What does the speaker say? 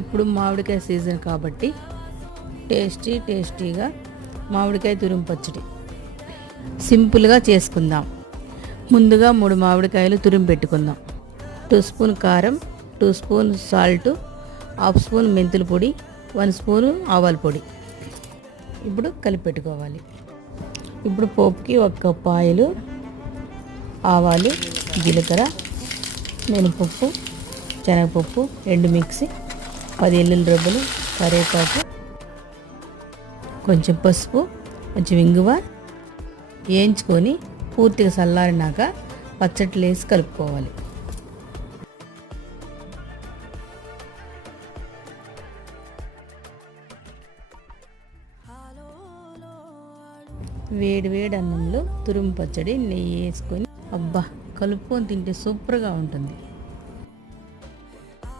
ఇప్పుడు మామిడికాయ సీజన్ కాబట్టి టేస్టీగా మామిడికాయ తురుము పచ్చడి సింపుల్గా చేసుకుందాం. ముందుగా 3 మామిడికాయలు తురుము పెట్టుకుందాం. 2 స్పూన్ కారం, 2 స్పూన్ సాల్ట్, 1/2 స్పూన్ మెంతుల పొడి, 1 స్పూన్ ఆవాల పొడి. ఇప్పుడు కలిపి పెట్టుకోవాలి. ఇప్పుడు పోపుకి 1 కప్పు ఆయిల్, ఆవాలు, జీలకర్ర, మినపప్పు, శనగపప్పు, ఎండు మిక్సీ, 10 ఎల్లుల్లి రెబ్బలు, కరివేపాకు, కొంచెం పసుపు, కొంచెం ఇంగువ వేయించుకొని పూర్తిగా చల్లారినాక పచ్చట్లు వేసి కలుపుకోవాలి. వేడి అన్నంలో తురుము పచ్చడి నెయ్యి వేసుకొని అబ్బా కలుపుకొని తింటే సూపర్గా ఉంటుంది.